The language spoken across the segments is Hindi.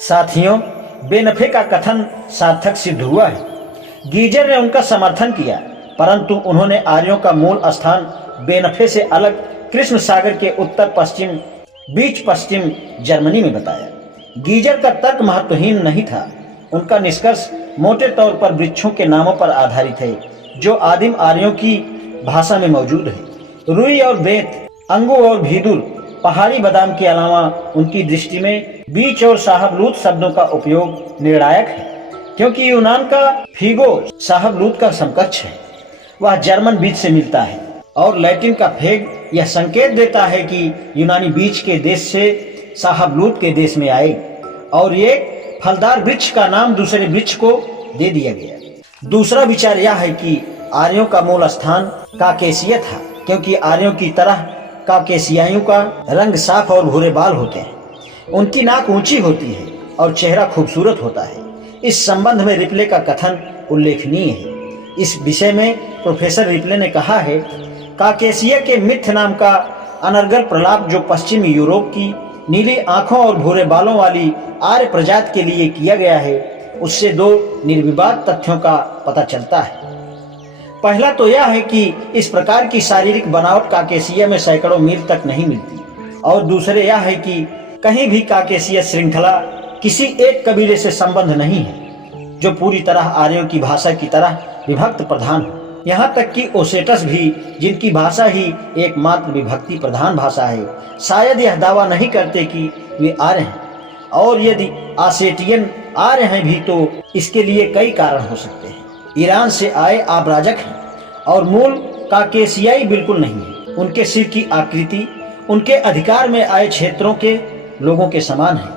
साथियों, बेनफे का कथन सार्थक सिद्ध हुआ है। गीजर ने उनका समर्थन किया, परंतु उन्होंने आर्यों का मूल स्थान बेनफे से अलग कृष्ण सागर के उत्तर पश्चिम बीच पश्चिम जर्मनी में बताया। गीजर का तर्क महत्वहीन नहीं था। उनका निष्कर्ष मोटे तौर पर वृक्षों के नामों पर आधारित है जो आदिम आर्यों की भाषा में मौजूद है। रुई और बेत, अंगू और भीदुर, पहाड़ी बादाम के अलावा उनकी दृष्टि में बीच और शाहबलूत शब्दों का उपयोग निर्णायक है, क्योंकि यूनान का फीगो शाहबलूत का समकक्ष है। वह जर्मन बीज से मिलता है और लैटिन का फेग यह संकेत देता है कि यूनानी बीज के देश से शाहबलूत के देश में आए और ये फलदार वृक्ष का नाम दूसरे वृक्ष को दे दिया गया। दूसरा विचार यह है कि आर्यों का मूल स्थान काकेशिया था, क्योंकि आर्यों की तरह काकेशियाइयों का रंग साफ और भूरे बाल होते हैं। उनकी नाक ऊंची होती है और चेहरा खूबसूरत होता है। इस संबंध में रिप्ले का कथन उल्लेखनीय है। इस विषय में प्रोफेसर रिप्ले ने कहा है, काकेशिया के मिथ नाम का अनर्गल प्रलाप जो पश्चिमी यूरोप की नीली आंखों और भूरे बालों वाली आर्य प्रजाति के लिए किया गया है, उससे दो निर्विवाद तथ्यों का पता चलता है। पहला तो यह है कि इस प्रकार की शारीरिक बनावट काकेशिया में सैकड़ों मील तक नहीं मिलती, और दूसरे यह है कि कहीं भी काकेशिया श्रृंखला किसी एक कबीले से संबंध नहीं है जो पूरी तरह आर्यों की भाषा की तरह विभक्त प्रधान हो। यहाँ तक कि ओसेटस भी, जिनकी भाषा ही एकमात्र विभक्ति प्रधान भाषा है, शायद यह दावा नहीं करते कि वे आर्य हैं, और यदि आसेटियन आर्य हैं भी तो इसके लिए कई कारण हो सकते हैं। ईरान से आए आब्राजक हैं और मूल काकेशियाई बिल्कुल नहीं है। उनके सिर की आकृति उनके अधिकार में आए क्षेत्रों के लोगों के समान है।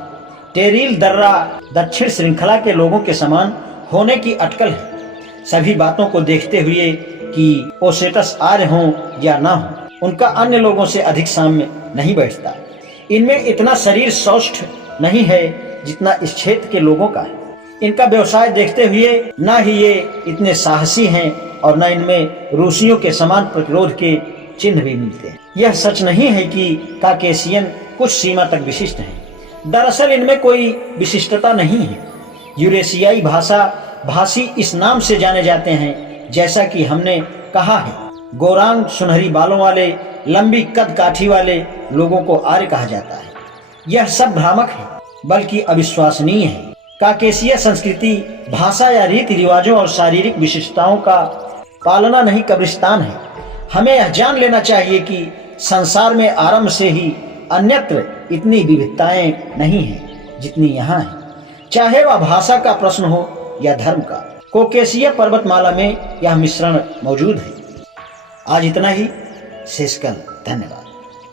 टेरिल दर्रा दक्षिण श्रृंखला के लोगों के समान होने की अटकल है। सभी बातों को देखते हुए कि ओसेटस आर्य हों या ना हो, उनका अन्य लोगों से अधिक साम्य नहीं बैठता। इनमें इतना शरीर सौष्ठ नहीं है जितना इस क्षेत्र के लोगों का है। इनका व्यवसाय देखते हुए न ही ये इतने साहसी हैं और न इनमें रूसियों के समान प्रतिरोध के चिन्ह भी मिलते हैं। यह सच नहीं है कि काकेशियन कुछ सीमा तक विशिष्ट हैं। दरअसल इनमें कोई विशिष्टता नहीं है। यूरेशियाई भाषी इस नाम से जाने जाते हैं, जैसा कि हमने कहा है। गोरांग, सुनहरी बालों वाले, लंबी कद काठी वाले लोगों को आर्य कहा जाता है। यह सब भ्रामक है, बल्कि अविश्वसनीय है। काकेशिया संस्कृति, भाषा या रीति रिवाजों और शारीरिक विशिष्टताओं का पालना नहीं कब्रिस्तान है। हमें यह जान लेना चाहिए कि संसार में आरंभ से ही अन्यत्र इतनी विविधताएं नहीं हैं जितनी यहाँ हैं, चाहे वह भाषा का प्रश्न हो या धर्म का। कोकेशिया पर्वतमाला में यह मिश्रण मौजूद है। आज इतना ही, शेष कल। धन्यवाद।